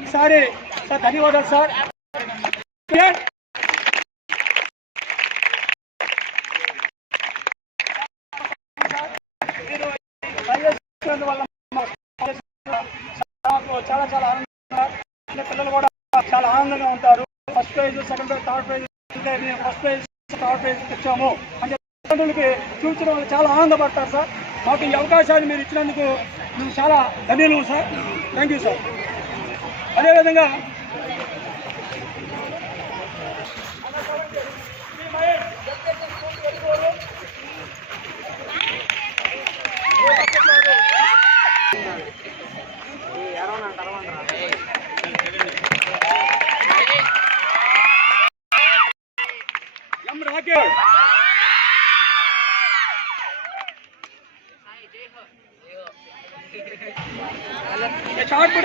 ఒకసారి సార్ ధన్యవాదాలు సార్. చాలా చాలా ఆనందంగా పిల్లలు కూడా చాలా ఆనందంగా ఉంటారు. First prize second prize third prize అంటే మేము ఫస్ట్ ప్రైజ్ థర్డ్ ప్రైజ్ తెచ్చాము అంటే తల్లిదండ్రులకి చూపించడం వల్ల చాలా ఆనందపడతారు సార్. మాకు ఈ అవకాశాన్ని మీరు ఇచ్చినందుకు మేము చాలా ధన్యులు sir. Thank you sir అదేవిధంగా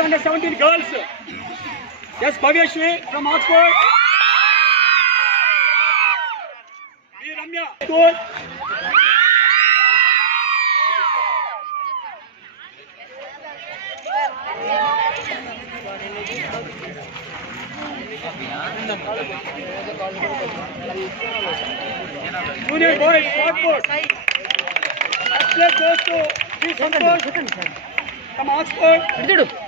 Under 17 girls. Yes, Bhavyashri from Oxford. B. Ramya. Good. Junior boys. First place goes to B. Santosh from Oxford.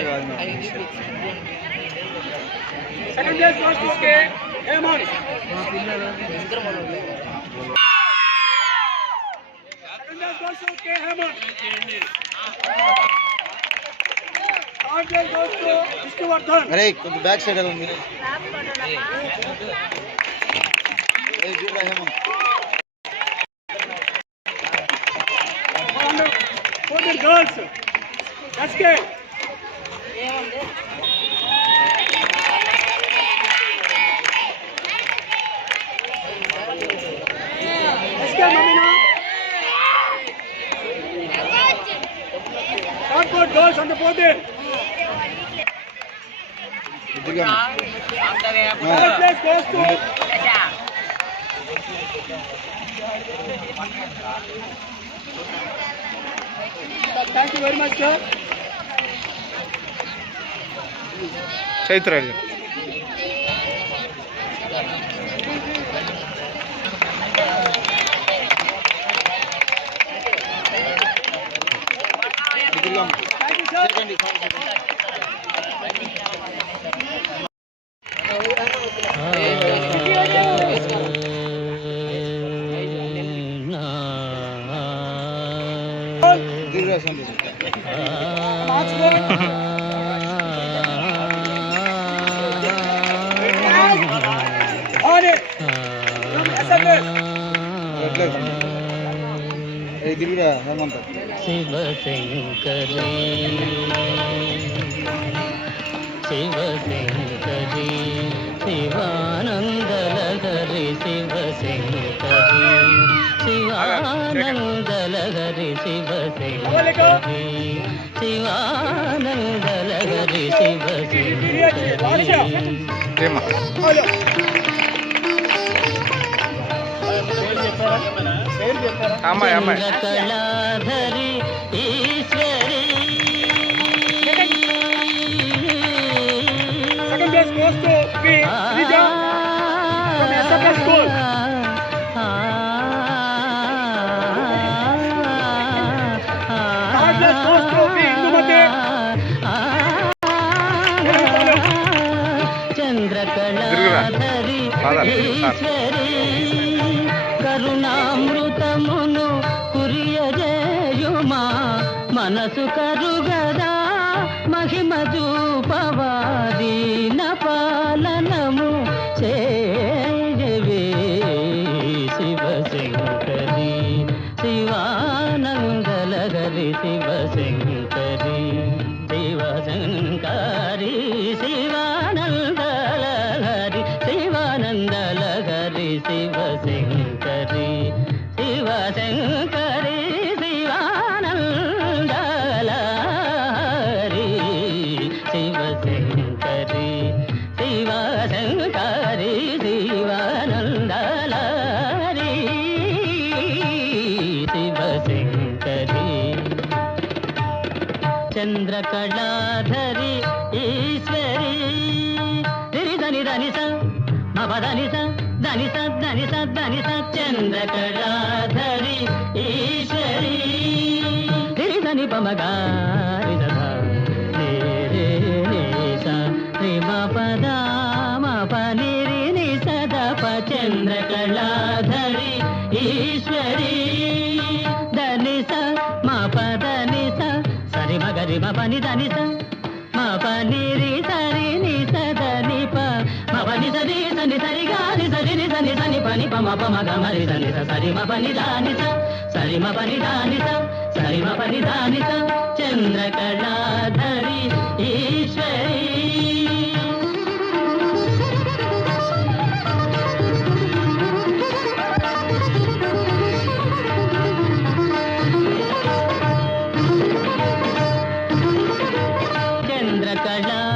చూడు Second place goes to K. Hemant. Second place goes to K. Hemant. Shot put girls under 14. కొద్దిగా Third place goes to Thank you very much, sir. Chaitra Shiva Shankari Shiva Shankari Shiva Shivanandalahari Shivashankari Hello. అమ్మాయి అమ్మాయి కళాధరి ఈశ్వరి Second place goes to B. Rija. from SFS school. Father, కరుణామృతమును కురియజేయుమా. మనసు కరుగదా మహిమ చూపవాదీన శంకరి శివానందలహరి శివశంకరి. చంద్రకళాధరి ఈశ్వరి. రిరి ధని దని స మప దని స దని స దని స దని స చంద్రకళాధరి ఈశ్వరి. రిరి దని చంద్రకళాధరి ఈశ్వరి. దని స మ సరి మ గరి పని దని స పని రి సరి ని స ప మ పని సరి సని సరి గాని సరి ని సని సని పని ప మ ప మ గ మ సని స సరి మ పని సరి పని సరి పని చంద్రకళాధరి ఈశ్వరి. கலா